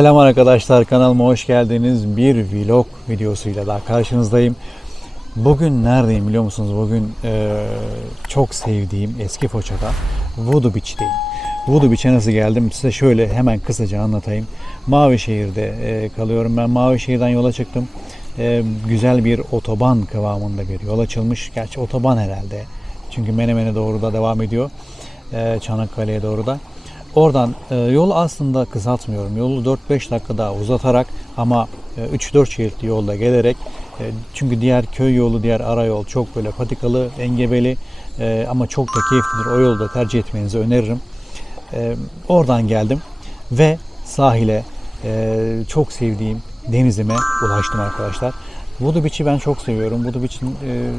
Selam arkadaşlar kanalıma hoş geldiniz. Bir vlog videosuyla daha karşınızdayım. Bugün neredeyim biliyor musunuz? Bugün eee, çok sevdiğim eski Foça'da Voodoo Beach'teyim. Voodoo Beach'e nasıl geldim size şöyle hemen kısaca anlatayım. Mavişehir'de eee, kalıyorum ben. Mavişehir'den yola çıktım. Eee, güzel bir otoban kıvamında bir yol açılmış. Gerçi otoban herhalde. Çünkü Menemen'e doğru da devam ediyor. Eee, Çanakkale'ye doğru da. Oradan e, yolu aslında kısaltmıyorum. Yolu 4-5 dakika daha uzatarak ama e, 3-4 şeritli yolda gelerek e, çünkü diğer köy yolu, diğer ara yol çok böyle patikalı, engebeli e, ama çok da keyiflidir. O yolu da tercih etmenizi öneririm. E, oradan geldim ve sahile e, çok sevdiğim denizime ulaştım arkadaşlar. Voodoo Beach'i ben çok seviyorum. Voodoo Beach'in e,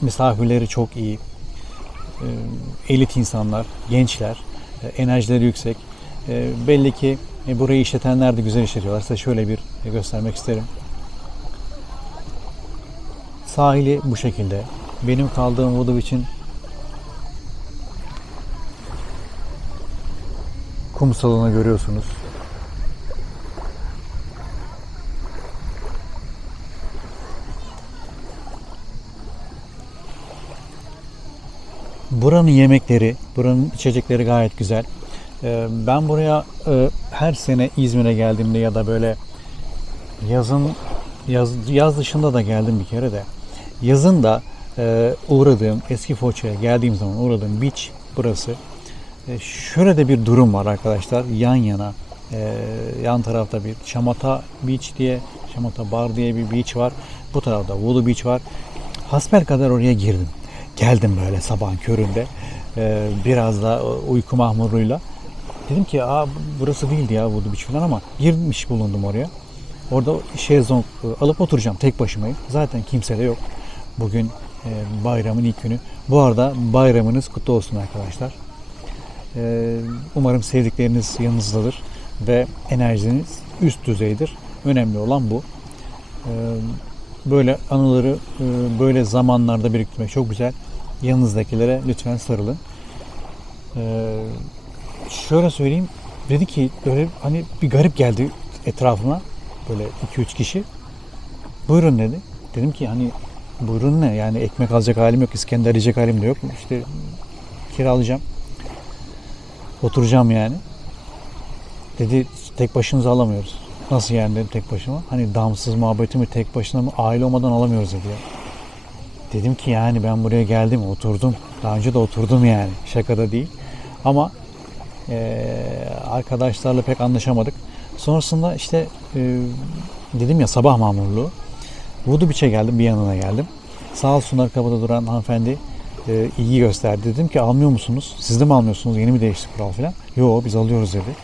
misafirleri çok iyi. E, elit insanlar, gençler, enerjileri yüksek. E, belli ki e, burayı işletenler de güzel işletiyorlar. Size şöyle bir e, göstermek isterim. Sahili bu şekilde. Benim kaldığım Voodoo için kumsalını görüyorsunuz. Buranın yemekleri, buranın içecekleri gayet güzel. Ee, Ben buraya e, her sene İzmir'e geldiğimde ya da böyle yazın yaz, yaz dışında da geldim bir kere de. Yazın da e, uğradığım eski Foça'ya geldiğim zaman uğradığım beach burası. E, Şöyle de bir durum var arkadaşlar. Yan yana yan tarafta bir Şamata Beach diye Şamata Bar diye bir beach var. Bu tarafta Voodoo Beach var. Hasbel kadar oraya girdim. Geldim böyle sabahın köründe. E, biraz da uyku mahmuruyla. Dedim ki Aa, burası değildi ya Voodoo Beach falan ama girmiş bulundum oraya. Orada şezlong e, alıp oturacağım. Tek başımayım. Zaten kimse de yok. Bugün e, bayramın ilk günü. Bu arada bayramınız kutlu olsun arkadaşlar. E, Umarım sevdikleriniz yanınızdadır ve enerjiniz üst düzeydir. Önemli olan bu. E, Böyle anıları e, böyle zamanlarda biriktirmek çok güzel. Yanınızdakilere lütfen sarılın. E, Şöyle söyleyeyim. Dedi ki böyle hani bir garip geldi etrafıma. Böyle 2-3 kişi. Buyurun dedi. Dedim ki hani buyurun ne yani ekmek alacak halim yok, İskender yiyecek halim de yok. İşte kiralayacağım. Oturacağım yani. Dedi tek başımıza alamıyoruz. Nasıl yani tek başıma. Hani damsız muhabbetimi tek başına mı aile olmadan alamıyoruz dedi ya. Dedim ki yani ben buraya geldim oturdum. Daha önce de oturdum yani. Şakada değil. Ama eee, arkadaşlarla pek anlaşamadık. Sonrasında işte eee, dedim ya sabah mamurluğu. Voodoo Beach'e geldim bir yanına geldim. Sağ olsunlar kapıda duran hanımefendi e, ilgi gösterdi. Dedim ki almıyor musunuz? Siz de mi almıyorsunuz? Yeni mi değişti kural falan? Yo biz alıyoruz dedi.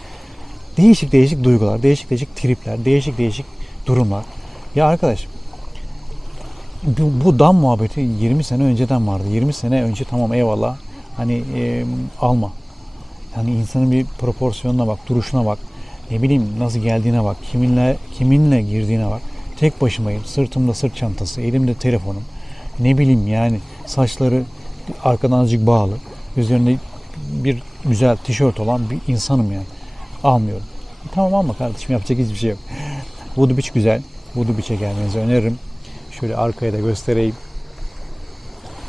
Değişik değişik duygular, değişik değişik tripler, değişik değişik durumlar. Ya arkadaş bu, bu dam muhabbeti 20 sene önceden vardı. 20 sene önce tamam eyvallah hani e, alma. Yani insanın bir proporsiyonuna bak, duruşuna bak. Ne bileyim nasıl geldiğine bak, kiminle kiminle girdiğine bak. Tek başımayım. Sırtımda sırt çantası, elimde telefonum. Ne bileyim yani saçları arkadan azıcık bağlı. Üzerinde bir güzel tişört olan bir insanım yani. Almıyorum. Tamam alma kardeşim yapacak hiçbir şey yok. Voodoo Beach güzel. Voodoo Beach'e gelmenizi öneririm. Şöyle arkaya da göstereyim.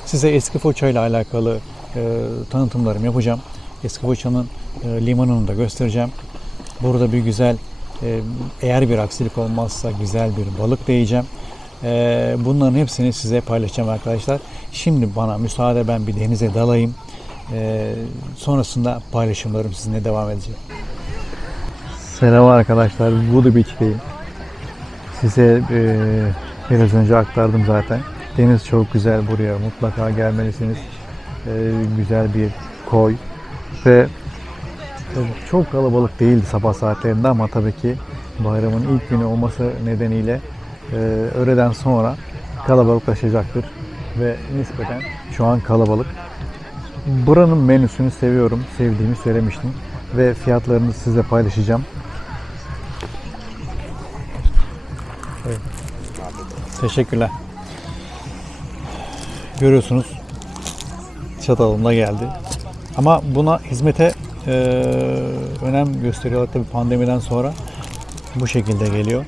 Size eski Foça ile alakalı e, tanıtımlarımı yapacağım. Eski Foça'nın e, limanını da göstereceğim. Burada bir güzel e, eğer bir aksilik olmazsa güzel bir balık da yiyeceğim. E, bunların hepsini size paylaşacağım arkadaşlar. Şimdi bana müsaade ben bir denize dalayım. E, sonrasında paylaşımlarım sizinle devam edecek. Selam arkadaşlar. Voodoo Beach'teyim. Size e, biraz önce aktardım zaten. Deniz çok güzel buraya. Mutlaka gelmelisiniz. E, güzel bir koy. Ve Çok kalabalık değildi sabah saatlerinde ama tabii ki bayramın ilk günü olması nedeniyle e, öğleden sonra kalabalıklaşacaktır ve nispeten şu an kalabalık. Buranın menüsünü seviyorum, sevdiğimi söylemiştim ve fiyatlarını sizle paylaşacağım. Teşekkürler. Görüyorsunuz çatalımla geldi. Ama buna hizmete e, önem gösteriyorlar tabii pandemiden sonra bu şekilde geliyor.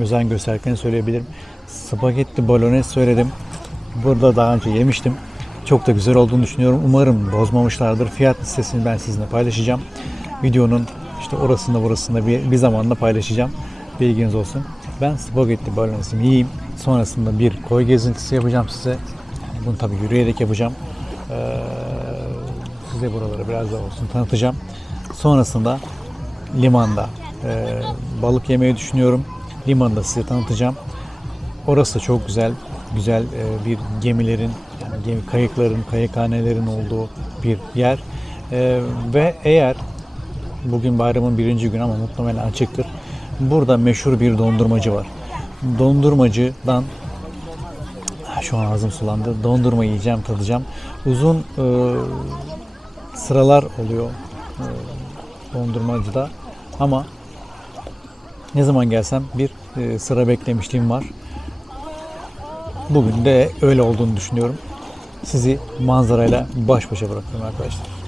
Özen gösterdiklerini söyleyebilirim. Spagetti bolognese söyledim. Burada daha önce yemiştim. Çok da güzel olduğunu düşünüyorum. Umarım bozmamışlardır. Fiyat listesini ben sizinle paylaşacağım. Videonun işte orasında burasında bir, bir zamanda paylaşacağım. Bilginiz olsun. Ben spagetti bolognesimi yiyeyim. Sonrasında bir koy gezintisi yapacağım size. Bunu tabii yürüyerek yapacağım. Ee, size buraları biraz daha olsun tanıtacağım. Sonrasında limanda e, balık yemeyi düşünüyorum. Limanda size tanıtacağım. Orası çok güzel, güzel e, bir gemilerin, yani gemi kayıkların, kayıkhanelerin olduğu bir yer. E, ve eğer bugün bayramın birinci günü ama muhtemelen açıktır. Burada meşhur bir dondurmacı var. Dondurmacıdan şu an ağzım sulandı. Dondurma yiyeceğim, tadacağım. Uzun e, sıralar oluyor e, dondurmacıda. Ama ne zaman gelsem bir e, sıra beklemişliğim var. Bugün de öyle olduğunu düşünüyorum. Sizi manzarayla baş başa bırakıyorum arkadaşlar.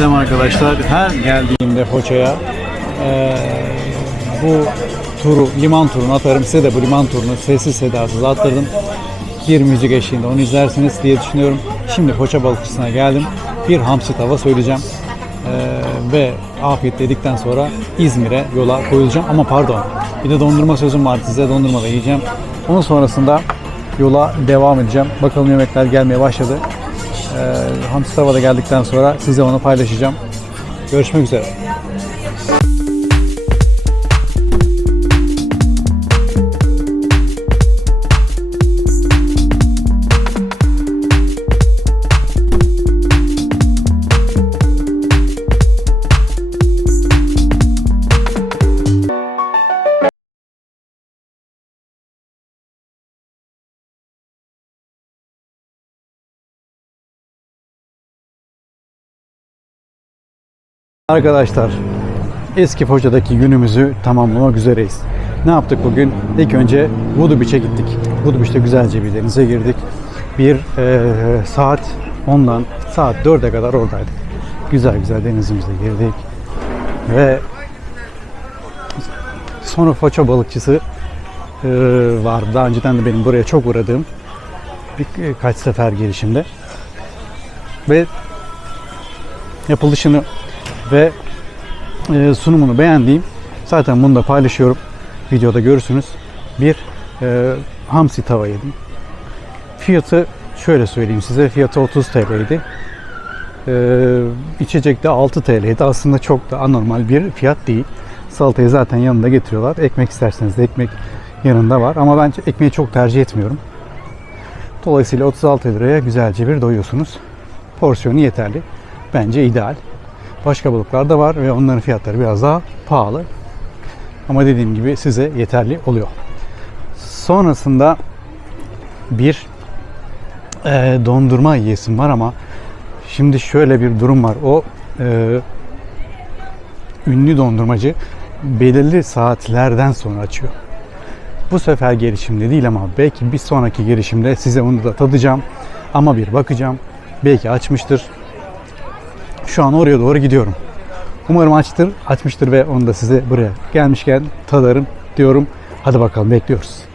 Selam arkadaşlar. Her geldiğimde Foça'ya eee, bu turu, liman turunu atarım. Size de bu liman turunu sessiz sedasız attırdım. Bir müzik eşliğinde onu izlersiniz diye düşünüyorum. Şimdi Foça balıkçısına geldim. Bir hamsi tava söyleyeceğim. Eee, ve afiyet dedikten sonra İzmir'e yola koyulacağım. Ama pardon bir de dondurma sözüm var size. Dondurma da yiyeceğim. Onun sonrasında yola devam edeceğim. Bakalım yemekler gelmeye başladı. Ee, hamsi tavada geldikten sonra size onu paylaşacağım. Görüşmek üzere. Arkadaşlar eski Foça'daki günümüzü tamamlamak üzereyiz. Ne yaptık bugün? İlk önce Voodoo gittik. Voodoo güzelce bir denize girdik. Bir eee, saat ondan saat 4'e kadar oradaydık. Güzel güzel denizimize girdik. Ve sonra Foça balıkçısı eee, var. Daha önceden de benim buraya çok uğradığım birkaç sefer girişimde. Ve yapılışını ve e, sunumunu beğendiğim zaten bunu da paylaşıyorum. Videoda görürsünüz. Bir e, hamsi tava yedim. Fiyatı şöyle söyleyeyim size. Fiyatı 30 TL'ydi e, içecek de 6 TL'ydi aslında çok da anormal bir fiyat değil. Salatayı zaten yanında getiriyorlar. Ekmek isterseniz de ekmek yanında var. Ama ben ekmeği çok tercih etmiyorum. Dolayısıyla 36 liraya güzelce bir doyuyorsunuz. Porsiyonu yeterli. Bence ideal Başka balıklar da var ve onların fiyatları biraz daha pahalı. Ama dediğim gibi size yeterli oluyor. Sonrasında bir e, dondurma yiyesim var ama şimdi şöyle bir durum var. O e, ünlü dondurmacı belirli saatlerden sonra açıyor. Bu sefer gelişimde değil ama belki bir sonraki gelişimde size onu da tadacağım. Ama bir bakacağım. Belki açmıştır. Şu an oraya doğru gidiyorum. Umarım açtır, açmıştır ve onu da size buraya gelmişken tadarım diyorum. Hadi bakalım bekliyoruz.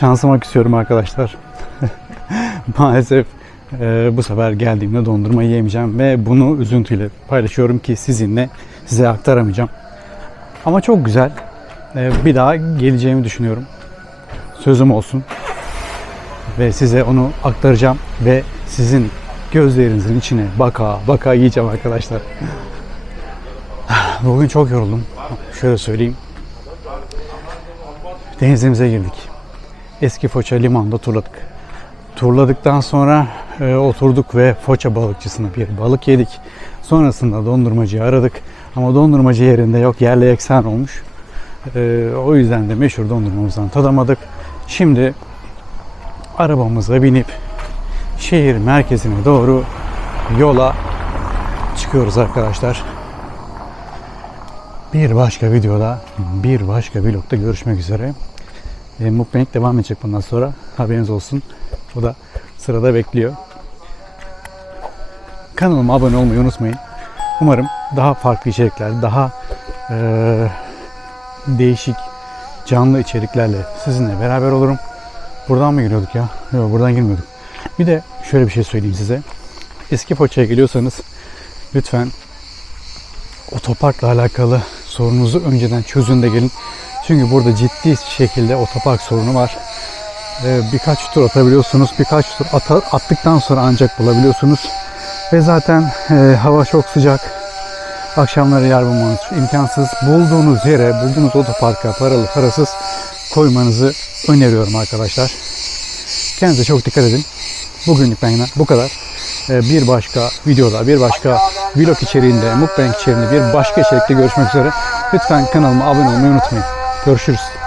Şansıma küsüyorum arkadaşlar. Maalesef e, bu sefer geldiğimde dondurma yiyemeyeceğim ve bunu üzüntüyle paylaşıyorum ki sizinle size aktaramayacağım. Ama çok güzel. E, bir daha geleceğimi düşünüyorum. Sözüm olsun. Ve size onu aktaracağım ve sizin gözlerinizin içine baka baka yiyeceğim arkadaşlar. Bugün çok yoruldum. Şöyle söyleyeyim. Denizimize girdik. Eski Foça limanında turladık. Turladıktan sonra e, oturduk ve Foça balıkçısına bir balık yedik. Sonrasında dondurmacıyı aradık. Ama dondurmacı yerinde yok. Yerle yeksan olmuş. E, o yüzden de meşhur dondurmamızdan tadamadık. Şimdi arabamıza binip şehir merkezine doğru yola çıkıyoruz arkadaşlar. Bir başka videoda, bir başka vlogda görüşmek üzere. E, mukbang devam edecek bundan sonra. Haberiniz olsun. O da sırada bekliyor. Kanalıma abone olmayı unutmayın. Umarım daha farklı içerikler, daha eee, değişik canlı içeriklerle sizinle beraber olurum. Buradan mı giriyorduk ya? Yok buradan girmiyorduk. Bir de şöyle bir şey söyleyeyim size. Eski Foça'ya geliyorsanız lütfen otoparkla alakalı sorununuzu önceden çözün de gelin. Çünkü burada ciddi şekilde otopark sorunu var. Ee, birkaç tur atabiliyorsunuz. Birkaç tur ata- attıktan sonra ancak bulabiliyorsunuz. Ve zaten e, hava çok sıcak. Akşamları yer bulmanız imkansız. Bulduğunuz yere, bulduğunuz otoparka paralı parasız koymanızı öneriyorum arkadaşlar. Kendinize çok dikkat edin. Bugünlük benden bu kadar. Ee, Bir başka videoda, bir başka vlog içeriğinde, mukbang içeriğinde, bir başka içerikte görüşmek üzere. Lütfen kanalıma abone olmayı unutmayın. Görüşürüz.